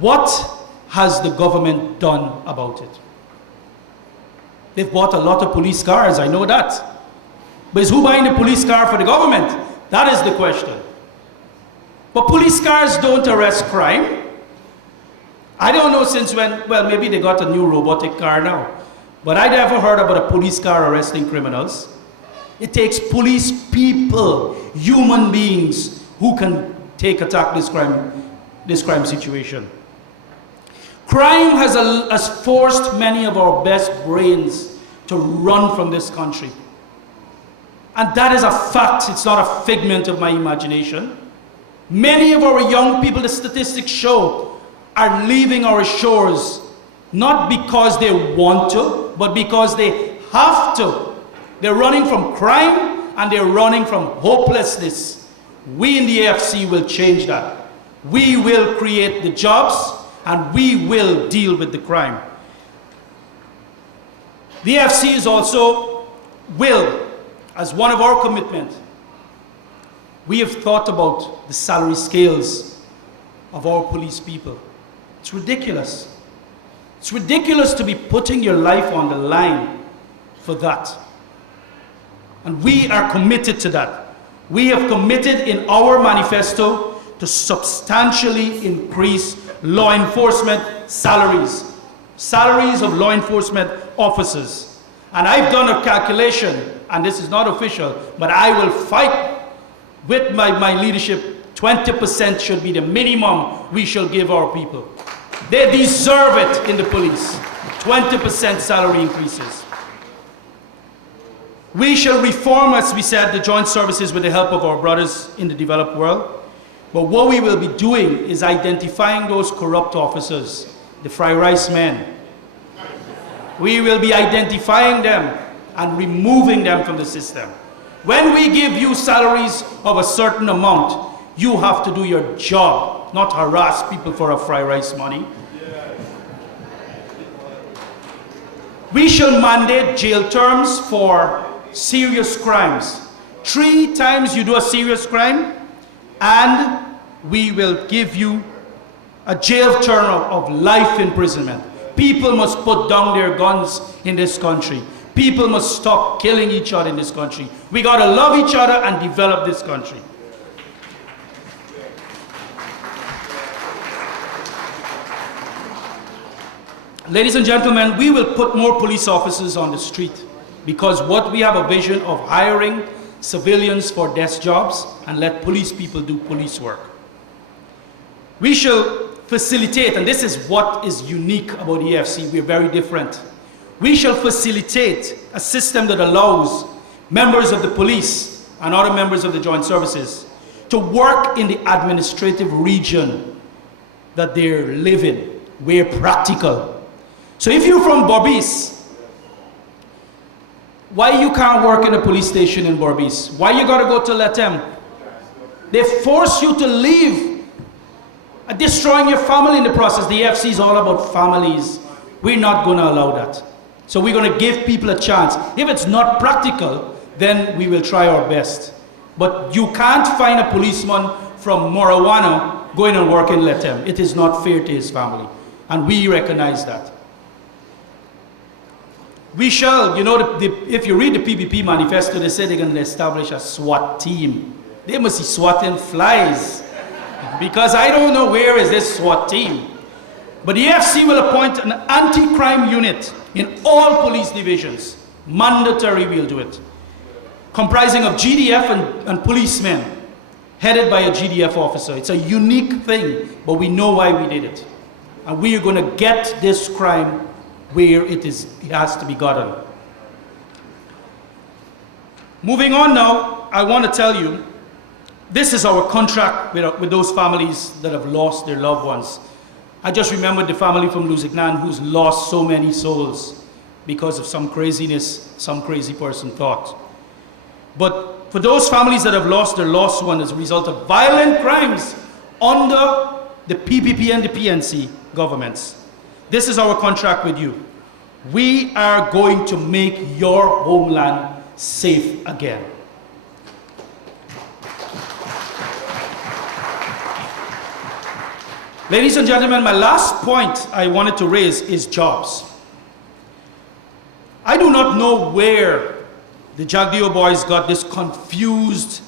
What has the government done about it? They've bought a lot of police cars, I know that. But is who buying the police car for the government? That is the question. But police cars don't arrest crime. I don't know since when, well, maybe they got a new robotic car now. But I never heard about a police car arresting criminals. It takes police people, human beings, who can attack this crime situation. Crime has forced many of our best brains to run from this country. And that is a fact, it's not a figment of my imagination. Many of our young people, the statistics show, are leaving our shores, not because they want to, but because they have to. They're running from crime and they're running from hopelessness. We in the AFC will change that. We will create the jobs and we will deal with the crime. The AFC is also as one of our commitments, we have thought about the salary scales of our police people. It's ridiculous. It's ridiculous to be putting your life on the line for that. And we are committed to that. We have committed in our manifesto to substantially increase law enforcement salaries of law enforcement officers. And I've done a calculation, and this is not official, but I will fight with my leadership. 20% should be the minimum we shall give our people. They deserve it in the police. 20% salary increases. We shall reform, as we said, the joint services with the help of our brothers in the developed world. But what we will be doing is identifying those corrupt officers, the fried rice men. We will be identifying them and removing them from the system. When we give you salaries of a certain amount, you have to do your job, not harass people for a fried rice money. We shall mandate jail terms for serious crimes. 3 times you do a serious crime, and we will give you a jail term of life imprisonment. People must put down their guns in this country. People must stop killing each other in this country. We gotta love each other and develop this country. Ladies and gentlemen, we will put more police officers on the street because what we have a vision of hiring civilians for desk jobs and let police people do police work. We shall facilitate, and this is what is unique about EFC, we're very different. We shall facilitate a system that allows members of the police and other members of the joint services to work in the administrative region that they're living, where practical. So if you're from Berbice, why you can't work in a police station in Berbice? Why you gotta go to Letem? They force you to leave, destroying your family in the process. The AFC is all about families. We're not gonna allow that. So we're gonna give people a chance. If it's not practical, then we will try our best. But you can't find a policeman from Morawana going and work in Letem. It is not fair to his family. And we recognize that. We shall, you know, if you read the PPP manifesto, they say they're going to establish a SWAT team. They must be swatting flies. Because I don't know where is this SWAT team. But the AFC will appoint an anti-crime unit in all police divisions. Mandatory, we'll do it. Comprising of GDF and policemen, headed by a GDF officer. It's a unique thing, but we know why we did it. And we are going to get this crime where it has to be gotten. Moving on now, I want to tell you, this is our contract with those families that have lost their loved ones. I just remembered the family from Luzignan who's lost so many souls because of some craziness some crazy person thought. But for those families that have lost their lost one as a result of violent crimes under the PPP and the PNC governments, this is our contract with you. We are going to make your homeland safe again. Ladies and gentlemen, my last point I wanted to raise is jobs. I do not know where the Jagdeo boys got this confused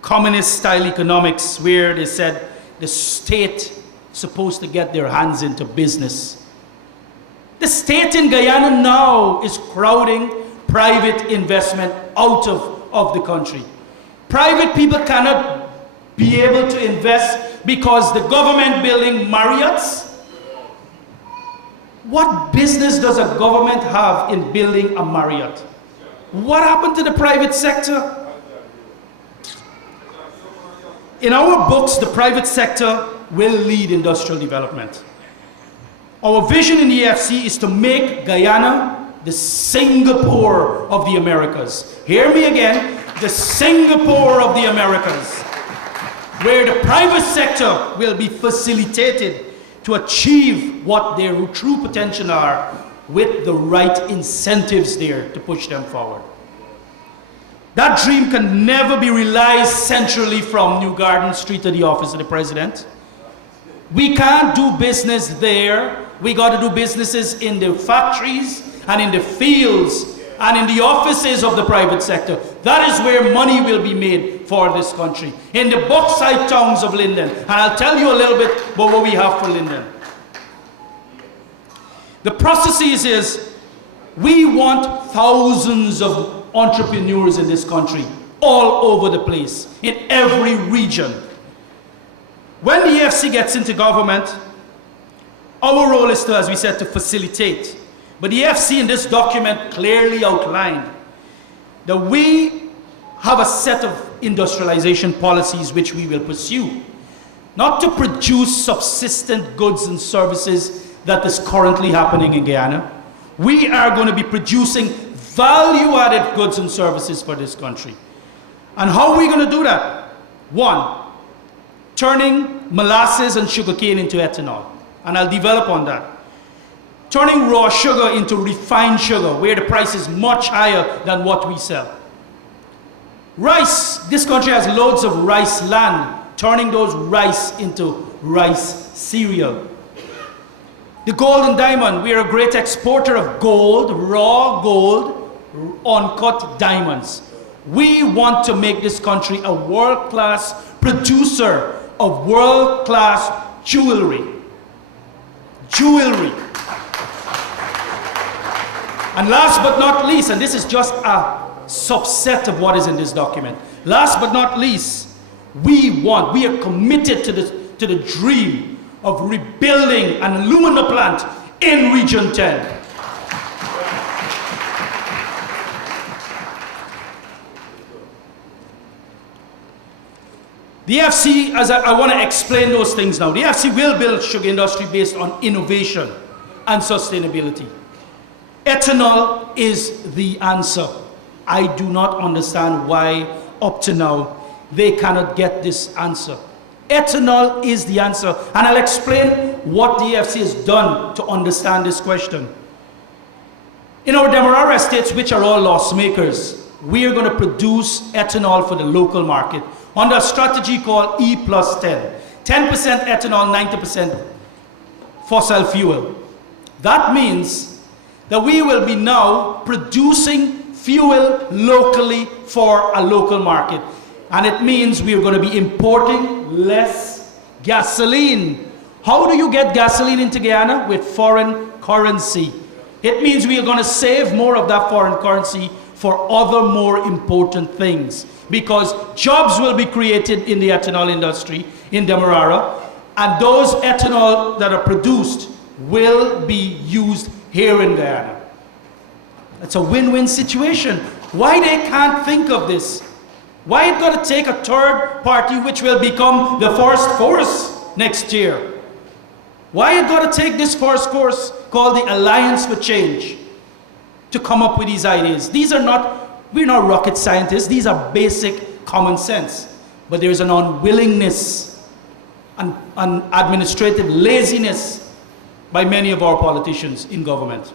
communist-style economics where they said the state is supposed to get their hands into business. The state in Guyana now is crowding private investment out of the country. Private people cannot be able to invest because the government building Marriotts. What business does a government have in building a Marriott? What happened to the private sector? In our books, the private sector will lead industrial development. Our vision in the AFC is to make Guyana the Singapore of the Americas. Hear me again, the Singapore of the Americas, where the private sector will be facilitated to achieve what their true potential are with the right incentives there to push them forward. That dream can never be realized centrally from New Garden Street to the office of the president. We can't do business there. We got to do businesses in the factories and in the fields and in the offices of the private sector. That is where money will be made for this country. In the bauxite towns of Linden. And I'll tell you a little bit about what we have for Linden. The process is we want thousands of entrepreneurs in this country, all over the place, in every region. When the AFC gets into government, our role is to, as we said, to facilitate. But the AFC in this document clearly outlined that we have a set of industrialization policies which we will pursue, not to produce subsistent goods and services that is currently happening in Guyana. We are going to be producing value-added goods and services for this country. And how are we going to do that? One, turning molasses and sugarcane into ethanol. And I'll develop on that. Turning raw sugar into refined sugar, where the price is much higher than what we sell. Rice, this country has loads of rice land, turning those rice into rice cereal. The gold and diamond, we are a great exporter of gold, raw gold, uncut diamonds. We want to make this country a world-class producer of world-class jewelry. Jewelry. And last but not least, and this is just a subset of what is in this document. Last but not least, we are committed to the dream of rebuilding an alumina plant in Region 10. The AFC, as I want to explain those things now, the AFC will build sugar industry based on innovation and sustainability. Ethanol is the answer. I do not understand why up to now they cannot get this answer. Ethanol is the answer, and I'll explain what the AFC has done to understand this question. In our Demerara estates, which are all loss makers, we are going to produce ethanol for the local market under a strategy called E+10. 10% ethanol, 90% fossil fuel. That means that we will be now producing fuel locally for a local market. And it means we are going to be importing less gasoline. How do you get gasoline into Guyana? With foreign currency. It means we are going to save more of that foreign currency for other more important things. Because jobs will be created in the ethanol industry in Demerara, and those ethanol that are produced will be used here in Guyana. It's a win-win situation. Why they can't think of this? Why it got to take a third party which will become the first force next year? Why it got to take this first force called the Alliance for Change to come up with these ideas? We're not rocket scientists. These are basic common sense. But there's an unwillingness and administrative laziness by many of our politicians in government.